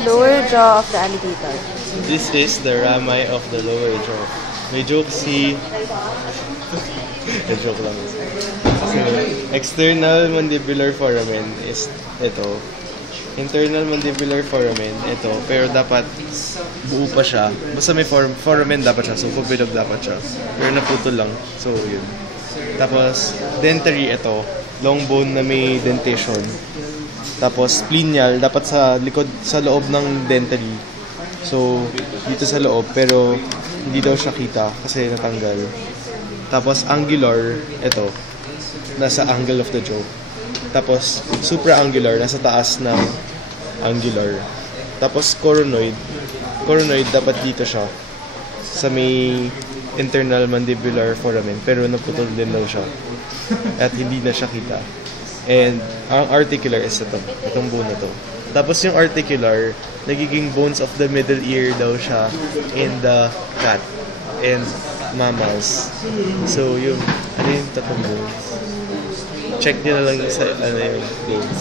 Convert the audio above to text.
Lower jaw of the alligator. This is the ramai of the lower jaw. May joke si... joke lang. So, external mandibular foramen is ito. Internal mandibular foramen, ito. Pero dapat buo pa siya. Basta may foramen dapat siya. So, pabilog dapat siya. Pero naputol lang. So, yun. Tapos, dentary, ito. Long bone na may dentation. Tapos, splenial, dapat sa likod, sa loob ng dentary. So, dito sa loob. Pero, hindi daw siya kita kasi natanggal. Tapos, angular, ito. Nasa angle of the jaw. Tapos, supraangular, nasa taas ng angular. Tapos, coronoid. Coronoid, dapat dito siya. Sa may internal mandibular foramen. Pero naputol din daw siya. At hindi na siya kita. And, ang articular is ito. Itong bone na to. Tapos, yung articular, nagiging bones of the middle ear daw siya in the cat and mammals. So, yung, ano yung tatlong bones? Check nyo na lang sa, ano yung bones.